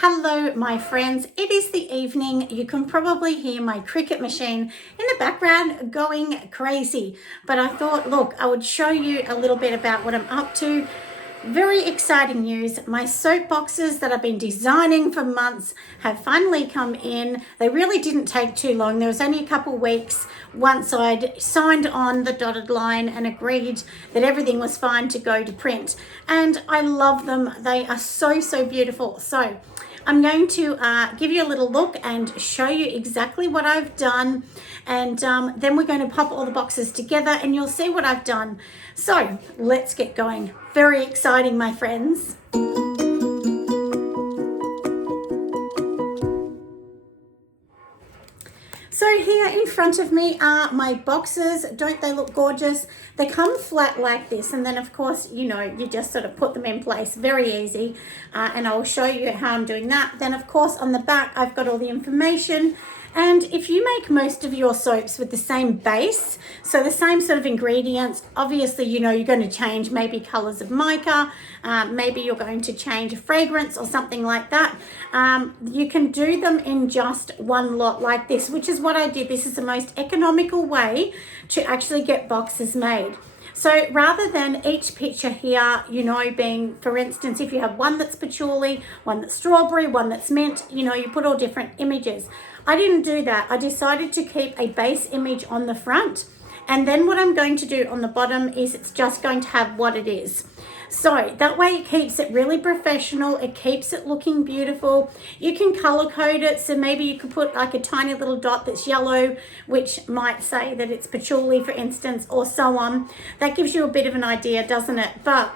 Hello, my friends. It is the evening. You can probably hear my cricket machine in the background going crazy. But I thought, look, I would show you a little bit about what I'm up to. Very exciting news. My soap boxes that I've been designing for months have finally come in. They really didn't take too long. There was only a couple weeks once I'd signed on the dotted line and agreed that everything was fine to go to print. And I love them. They are so beautiful. So I'm going to give you a little look and show you exactly what I've done, and then we're going to pop all the boxes together and you'll see what I've done. So let's get going. Very exciting, my friends. So here in front of me are my boxes. Don't they look gorgeous? They come flat like this, and then of course, you know, you just sort of put them in place. Very easy. And I'll show you how I'm doing that. Then of course on the back, I've got all the information. And if you make most of your soaps with the same base, so the same sort of ingredients, obviously, you know, you're going to change maybe colors of mica, maybe you're going to change a fragrance or something like that. You can do them in just one lot like this, which is what I did. This is the most economical way to actually get boxes made. So rather than each picture here, you know, being, for instance, if you have one that's patchouli, one that's strawberry, one that's mint, you know, you put all different images. I didn't do that. I decided to keep a base image on the front. And then what I'm going to do on the bottom is it's just going to have what it is. So that way it keeps it really professional. It keeps it looking beautiful. You can color code it. So maybe you could put like a tiny little dot that's yellow, which might say that it's patchouli, for instance, or so on. That gives you a bit of an idea, doesn't it? But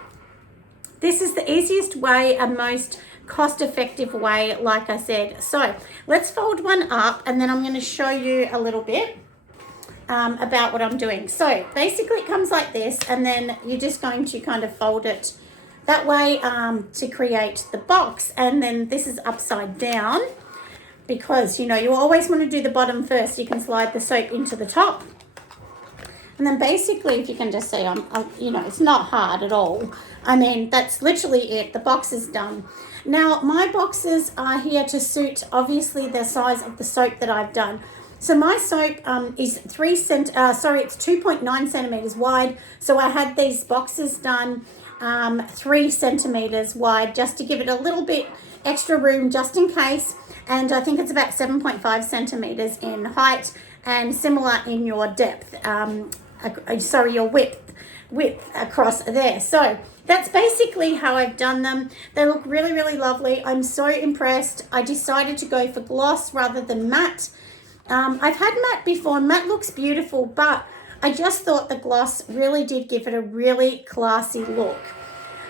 this is the easiest way and most cost-effective way, like I said. So let's fold one up and then I'm going to show you a little bit about what I'm doing. So basically it comes like this, and then you're just going to kind of fold it that way to create the box. And then this is upside down because, you know, you always want to do the bottom first. You can slide the soap into the top. And then basically, if you can just see, you know, it's not hard at all. I mean, that's literally it. The box is done. Now, my boxes are here to suit, obviously, the size of the soap that I've done. So my soap is it's 2.9 centimeters wide. So I had these boxes done 3 centimeters wide just to give it a little bit extra room just in case. And I think it's about 7.5 centimeters in height and similar in your depth. Your width across there. So that's basically how I've done them. They look really lovely. I'm so impressed. I decided to go for gloss rather than matte. I've had matte before. Matte looks beautiful, but I just thought the gloss really did give it a really classy look.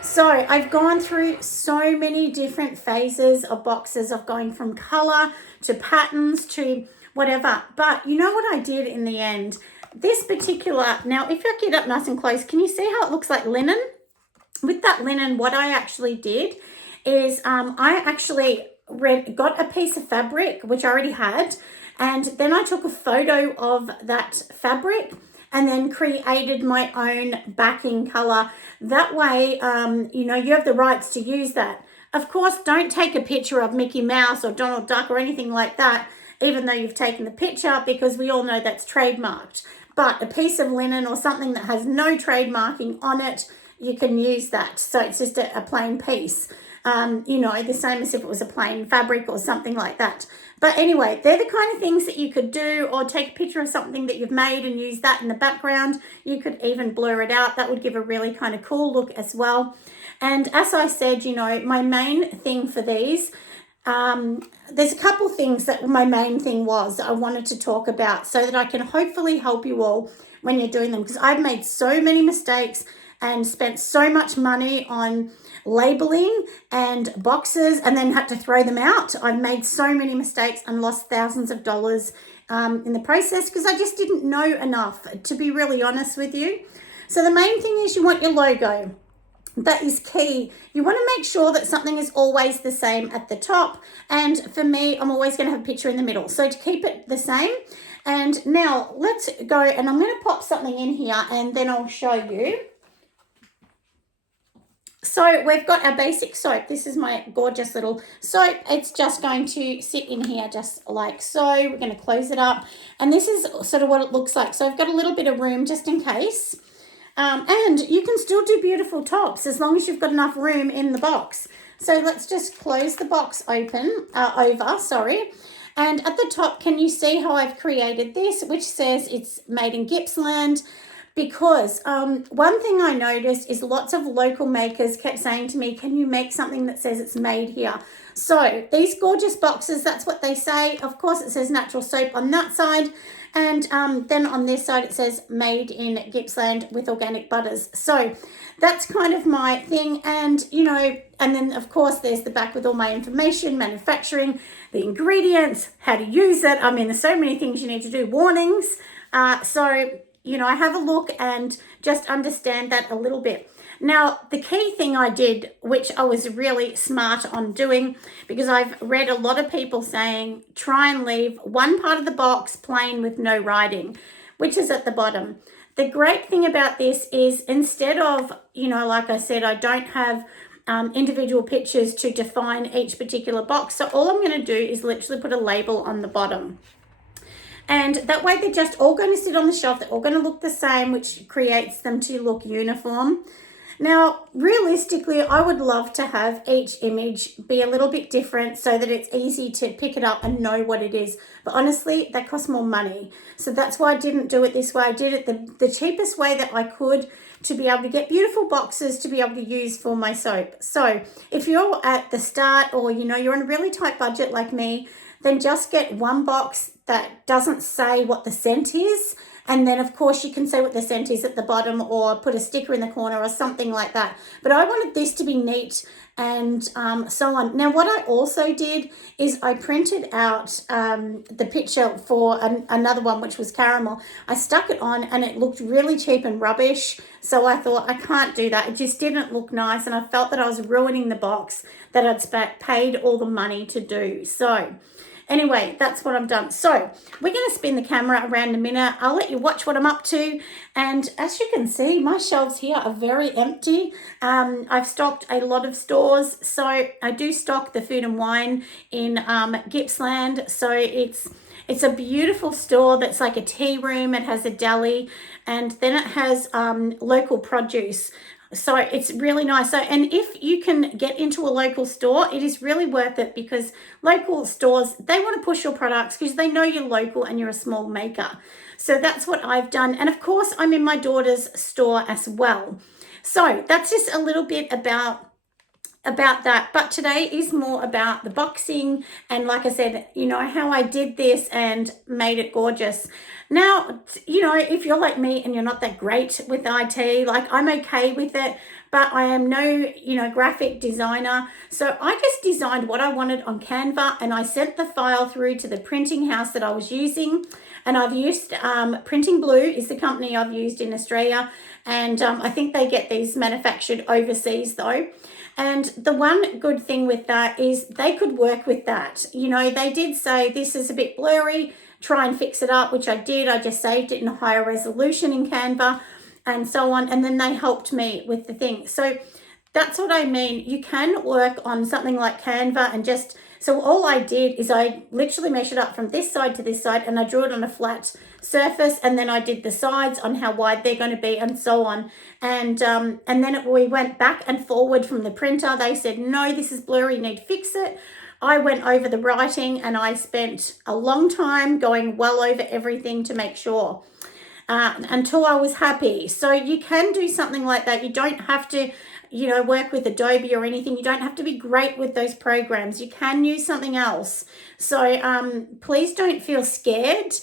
So I've gone through so many different phases of boxes of going from color to patterns to whatever. But you know what I did in the end? This particular, now if I get up nice and close, can you see how it looks like linen? With that linen, what I actually did is I actually got a piece of fabric, which I already had, and then I took a photo of that fabric and then created my own backing color. That way, you know, you have the rights to use that. Of course, don't take a picture of Mickey Mouse or Donald Duck or anything like that, even though you've taken the picture, because we all know that's trademarked. But a piece of linen or something that has no trademarking on it, you can use that. So it's just a plain piece, you know, the same as if it was a plain fabric or something like that. But anyway, they're the kind of things that you could do, or take a picture of something that you've made and use that in the background. You could even blur it out. That would give a really kind of cool look as well. And as I said, you know, my main thing for these, there's a couple things that my main thing was I wanted to talk about so that I can hopefully help you all when you're doing them, because I've made so many mistakes and spent so much money on labeling and boxes and then had to throw them out. I've made so many mistakes and lost thousands of dollars in the process because I just didn't know enough, to be really honest with you. So the main thing is you want your logo. That is key. You want to make sure that something is always the same at the top. And for me, I'm always going to have a picture in the middle. So to keep it the same. And now let's go, and I'm going to pop something in here and then I'll show you. So we've got our basic soap. This is my gorgeous little soap. It's just going to sit in here just like so. We're going to close it up. And this is sort of what it looks like. So I've got a little bit of room just in case. And you can still do beautiful tops as long as you've got enough room in the box. So let's just close the box over. And at the top, can you see how I've created this, which says it's made in Gippsland? Because one thing I noticed is lots of local makers kept saying to me, can you make something that says it's made here? So these gorgeous boxes, that's what they say. Of course, it says natural soap on that side. And then on this side, it says made in Gippsland with organic butters. So that's kind of my thing. And, you know, and then, of course, there's the back with all my information, manufacturing, the ingredients, how to use it. I mean, there's so many things you need to do, warnings. So, you know, I have a look and just understand that a little bit. Now, the key thing I did, which I was really smart on doing, because I've read a lot of people saying, try and leave one part of the box plain with no writing, which is at the bottom. The great thing about this is instead of, you know, like I said, I don't have individual pictures to define each particular box. So all I'm going to do is literally put a label on the bottom. And that way they're just all going to sit on the shelf. They're all going to look the same, which creates them to look uniform. Now, realistically, I would love to have each image be a little bit different so that it's easy to pick it up and know what it is. But honestly, that costs more money. So that's why I didn't do it this way. I did it the cheapest way that I could to be able to get beautiful boxes to be able to use for my soap. So if you're at the start or, you know, you're on a really tight budget like me, then just get one box that doesn't say what the scent is. And then, of course, you can say what the scent is at the bottom or put a sticker in the corner or something like that. But I wanted this to be neat and so on. Now, what I also did is I printed out the picture for another one, which was caramel. I stuck it on and it looked really cheap and rubbish. So I thought, I can't do that. It just didn't look nice. And I felt that I was ruining the box that I'd paid all the money to do. So anyway, that's what I've done. So we're going to spin the camera around in a minute. I'll let you watch what I'm up to. And as you can see, my shelves here are very empty. I've stocked a lot of stores. So I do stock the food and wine in Gippsland. So it's a beautiful store that's like a tea room. It has a deli and then it has local produce. So it's really nice. So, and if you can get into a local store, it is really worth it because local stores, they want to push your products because they know you're local and you're a small maker. So that's what I've done. And of course, I'm in my daughter's store as well. So that's just a little bit about that, but today is more about the boxing and, like I said, you know, how I did this and made it gorgeous. Now, you know, if you're like me and you're not that great with IT, like I'm okay with it, but I am no, you know, graphic designer. So I just designed what I wanted on Canva and I sent the file through to the printing house that I was using. And I've used Printing Blue is the company I've used in Australia. And I think they get these manufactured overseas though. And the one good thing with that is they could work with that. You know, they did say this is a bit blurry, try and fix it up, which I did. I just saved it in a higher resolution in Canva and so on. And then they helped me with the thing. So that's what I mean. You can work on something like Canva and just, so all I did is I literally measured up from this side to this side and I drew it on a flat surface and then I did the sides on how wide they're going to be and so on. And then we went back and forward from the printer. They said, no, this is blurry, you need to fix it. I went over the writing and I spent a long time going well over everything to make sure until I was happy. So you can do something like that. You don't have to, you know, work with Adobe or anything. You don't have to be great with those programs. You can use something else. So please don't feel scared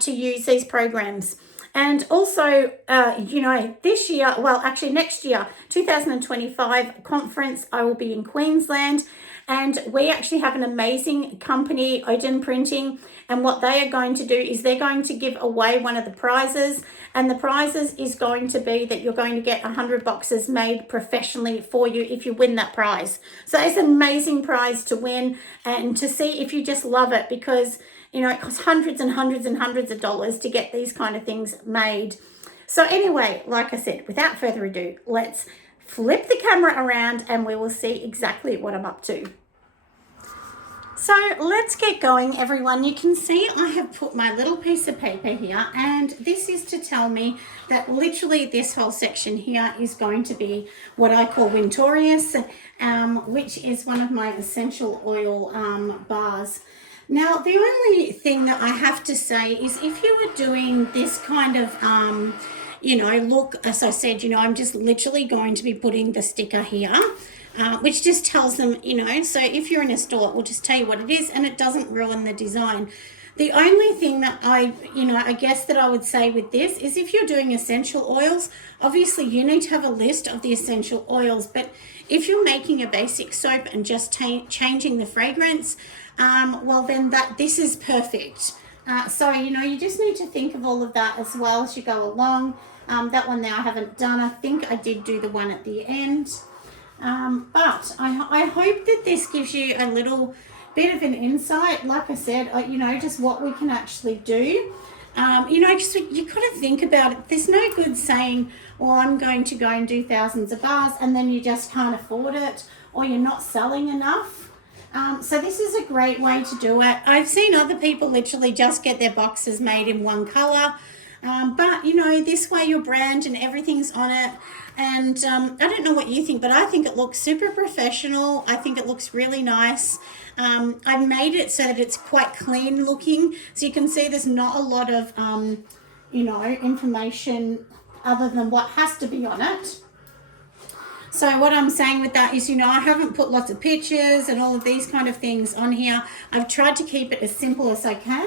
to use these programs. And also, you know, this year, well, actually next year, 2025 conference, I will be in Queensland. And we actually have an amazing company, Odin Printing. And what they are going to do is they're going to give away one of the prizes. And the prizes is going to be that you're going to get 100 boxes made professionally for you if you win that prize. So it's an amazing prize to win and to see if you just love it because, you know, it costs hundreds and hundreds and hundreds of dollars to get these kind of things made. So anyway, like I said, without further ado, let's flip the camera around and we will see exactly what I'm up to. So let's get going, everyone. You can see I have put my little piece of paper here, and this is to tell me that literally this whole section here is going to be what I call Wintorious, which is one of my essential oil bars. Now, the only thing that I have to say is if you are doing this kind of, look, as I said, I'm just literally going to be putting the sticker here. Which just tells them, so if you're in a store, it will just tell you what it is and it doesn't ruin the design. The only thing that I guess that I would say with this is if you're doing essential oils, obviously you need to have a list of the essential oils. But if you're making a basic soap and just changing the fragrance, well, then this is perfect. So, you just need to think of all of that as well as you go along. That one there I haven't done. I think I did do the one at the end. But I hope that this gives you a little bit of an insight, like I said, just what we can actually do. Just you got to think about it. There's no good saying, well, I'm going to go and do thousands of bars and then you just can't afford it or you're not selling enough. So this is a great way to do it. I've seen other people literally just get their boxes made in one color. But, this way your brand and everything's on it. And I don't know what you think, but I think it looks super professional. I think it looks really nice. I've made it so that it's quite clean looking. So you can see there's not a lot of, information other than what has to be on it. So what I'm saying with that is, I haven't put lots of pictures and all of these kind of things on here. I've tried to keep it as simple as I can.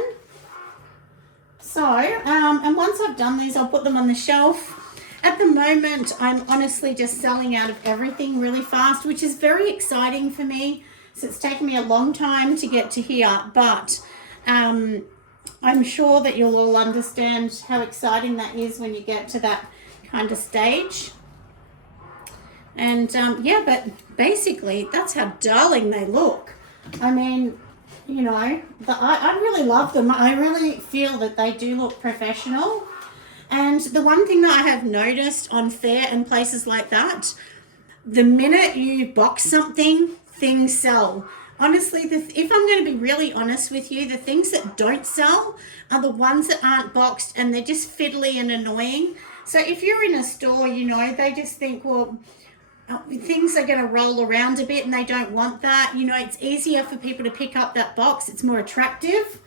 So, and once I've done these, I'll put them on the shelf. At the moment, I'm honestly just selling out of everything really fast, which is very exciting for me. So it's taken me a long time to get to here, but I'm sure that you'll all understand how exciting that is when you get to that kind of stage. And but basically that's how darling they look. I mean, I really love them. I really feel that they do look professional. And the one thing that I have noticed on fair and places like that, the minute you box something, things sell. Honestly, if I'm going to be really honest with you, the things that don't sell are the ones that aren't boxed and they're just fiddly and annoying. So if you're in a store, they just think, well, things are going to roll around a bit and they don't want that. It's easier for people to pick up that box. It's more attractive.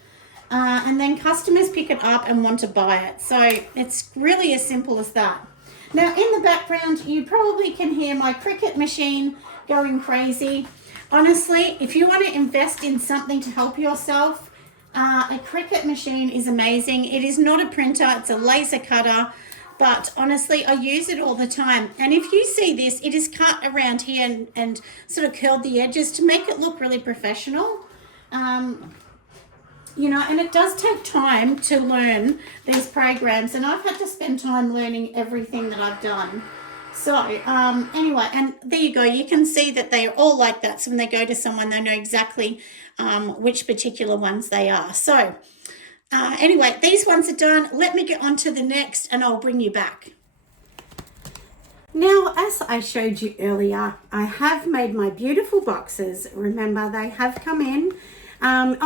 And then customers pick it up and want to buy it. So it's really as simple as that. Now in the background, you probably can hear my Cricut machine going crazy. Honestly, if you want to invest in something to help yourself, a Cricut machine is amazing. It is not a printer, it's a laser cutter. But honestly, I use it all the time. And if you see this, it is cut around here and sort of curled the edges to make it look really professional. And it does take time to learn these programs. And I've had to spend time learning everything that I've done. So anyway, and there you go. You can see that they are all like that. So when they go to someone, they know exactly which particular ones they are. So anyway, these ones are done. Let me get on to the next and I'll bring you back. Now, as I showed you earlier, I have made my beautiful boxes. Remember, they have come in. And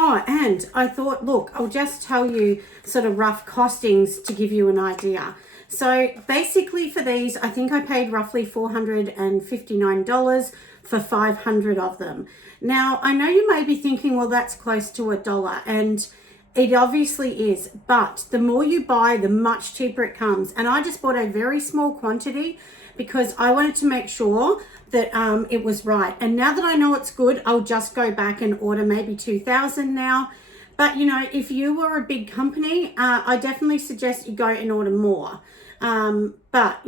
I thought, look, I'll just tell you sort of rough costings to give you an idea. So basically for these, I think I paid roughly $459 for 500 of them. Now, I know you may be thinking, well, that's close to $1, and it obviously is, but the more you buy, the much cheaper it comes. And I just bought a very small quantity because I wanted to make sure that it was right. And now that I know it's good, I'll just go back and order maybe 2,000 now. But if you were a big company, I definitely suggest you go and order more. But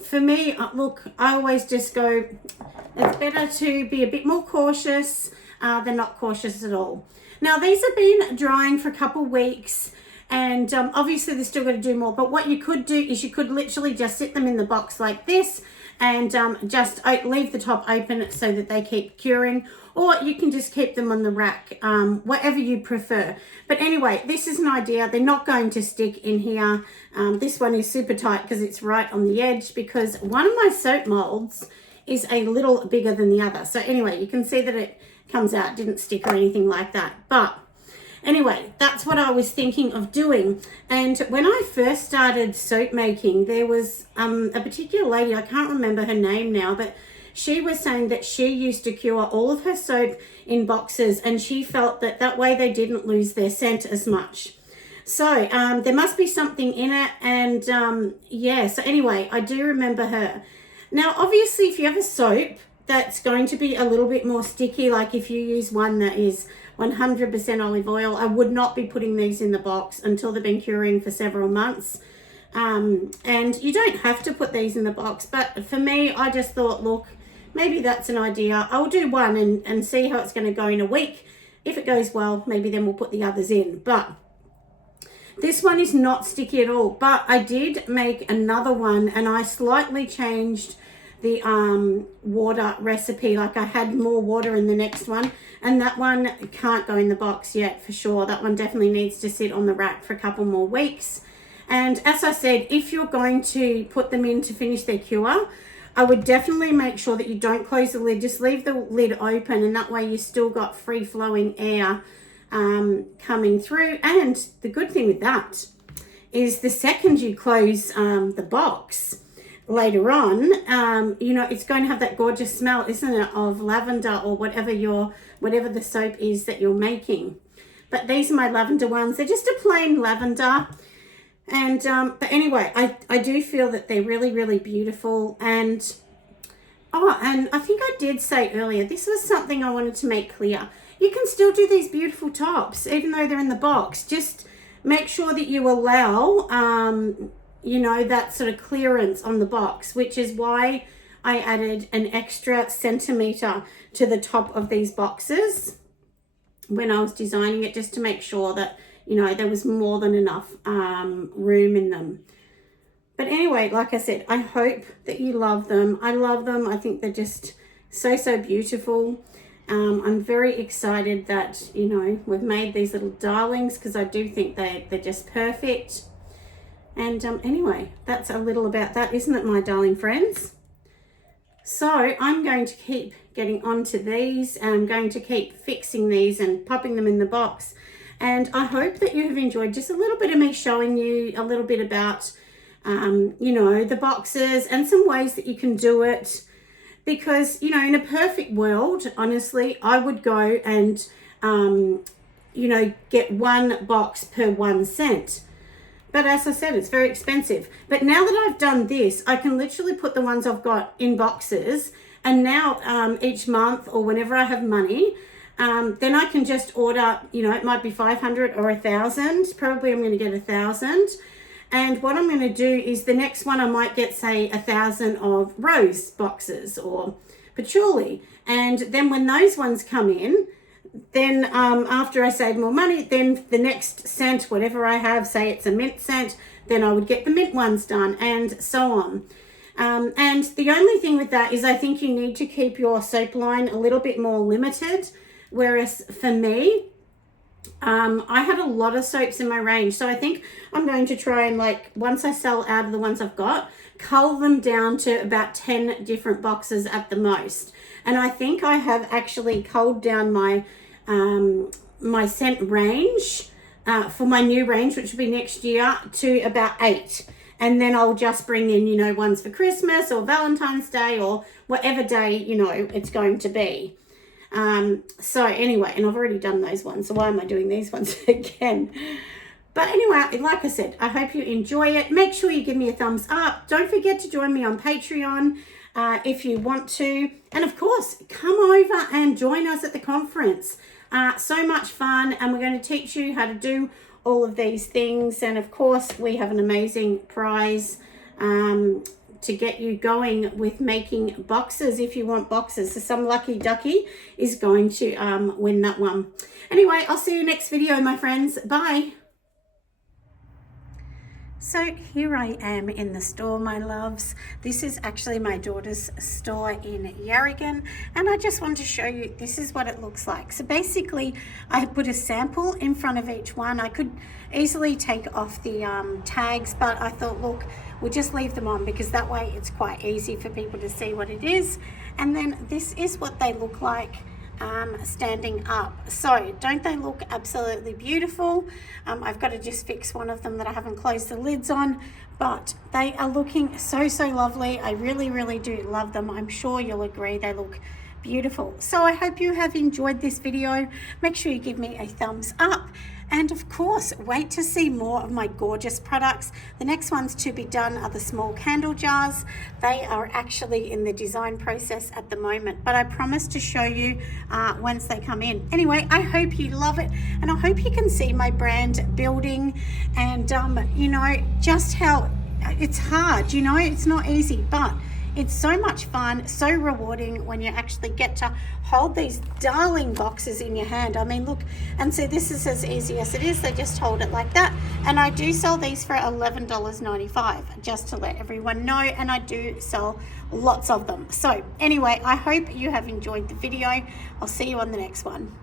for me, look, I always just go, it's better to be a bit more cautious than not cautious at all. Now, these have been drying for a couple weeks, and obviously they're still going to do more. But what you could do is you could literally just sit them in the box like this, and just leave the top open so that they keep curing, or you can just keep them on the rack, whatever you prefer. But anyway, this is an idea. They're not going to stick in here. This one is super tight because it's right on the edge, because one of my soap molds is a little bigger than the other. So anyway, you can see that it comes out, didn't stick or anything like that. But anyway, that's what I was thinking of doing. And when I first started soap making, there was a particular lady, I can't remember her name now, but she was saying that she used to cure all of her soap in boxes, and she felt that that way they didn't lose their scent as much. So there must be something in it. And yeah, so anyway, I do remember her. Now, obviously, if you have a soap that's going to be a little bit more sticky, like if you use one that is 100% olive oil, I would not be putting these in the box until they've been curing for several months. And you don't have to put these in the box, but for me, I just thought, look, maybe that's an idea. I'll do one and see how it's going to go in a week. If it goes well, maybe then we'll put the others in. But this one is not sticky at all. But I did make another one, and I slightly changed the water recipe. Like I had more water in the next one, and that one can't go in the box yet for sure. That one definitely needs to sit on the rack for a couple more weeks. And as I said, if you're going to put them in to finish their cure, I would definitely make sure that you don't close the lid. Just leave the lid open, and that way you still got free flowing air coming through. And the good thing with that is the second you close the box later on, you know, it's going to have that gorgeous smell, isn't it, of lavender or whatever the soap is that you're making. But these are my lavender ones. They're just a plain lavender. And but anyway, I do feel that they're really, really beautiful. And and I think I did say earlier, this was something I wanted to make clear. You can still do these beautiful tops even though they're in the box. Just make sure that you allow you know, that sort of clearance on the box, which is why I added an extra centimeter to the top of these boxes when I was designing it, just to make sure that, you know, there was more than enough room in them. But anyway, like I said, I hope that you love them. I love them. I think they're just so, so beautiful. I'm very excited that, you know, we've made these little darlings, because I do think they're just perfect. And anyway, that's a little about that, isn't it, my darling friends? So I'm going to keep getting onto these, and I'm going to keep fixing these and popping them in the box. And I hope that you have enjoyed just a little bit of me showing you a little bit about, you know, the boxes and some ways that you can do it. Because, you know, in a perfect world, honestly, I would go and, you know, get one box per 1 cent. But as I said, it's very expensive. But now that I've done this, I can literally put the ones I've got in boxes. And now each month, or whenever I have money, then I can just order, you know, it might be 500 or 1,000. Probably I'm going to get 1,000. And what I'm going to do is the next one I might get, say, 1,000 of rose boxes or patchouli. And then when those ones come in, then after I save more money, then the next scent, whatever I have, say it's a mint scent, then I would get the mint ones done, and so on. And the only thing with that is I think you need to keep your soap line a little bit more limited. Whereas for me, I had a lot of soaps in my range. So I think I'm going to try and, like, once I sell out of the ones I've got, cull them down to about 10 different boxes at the most. And I think I have actually culled down my my scent range for my new range, which will be next year, to about 8. And then I'll just bring in, you know, ones for Christmas or Valentine's Day or whatever day, you know, it's going to be. So anyway, and I've already done those ones, so why am I doing these ones again? But anyway, like I said, I hope you enjoy it. Make sure you give me a thumbs up. Don't forget to join me on Patreon if you want to. And of course, come over and join us at the conference. So much fun, and we're going to teach you how to do all of these things. And of course, we have an amazing prize to get you going with making boxes if you want boxes. So some lucky ducky is going to win that one. Anyway, I'll see you next video, my friends. Bye. So here I am in the store, my loves. This is actually my daughter's store in Warragul, and I just want to show you, this is what it looks like. So basically I put a sample in front of each one. I could easily take off the tags, but I thought, look, we'll just leave them on because that way it's quite easy for people to see what it is. And then this is what they look like standing up. So don't they look absolutely beautiful? I've got to just fix one of them that I haven't closed the lids on, but they are looking so lovely. I really do love them. I'm sure you'll agree they look beautiful. So I hope you have enjoyed this video. Make sure you give me a thumbs up, and of course wait to see more of my gorgeous products. The next ones to be done are the small candle jars. They are actually in the design process at the moment, but I promise to show you once they come in. Anyway, I hope you love it, and I hope you can see my brand building, and you know, just how it's hard, you know, it's not easy, but it's so much fun, so rewarding when you actually get to hold these darling boxes in your hand. I mean, look, and so this is as easy as it is. They just hold it like that. And I do sell these for $11.95, just to let everyone know, and I do sell lots of them. So anyway, I hope you have enjoyed the video. I'll see you on the next one.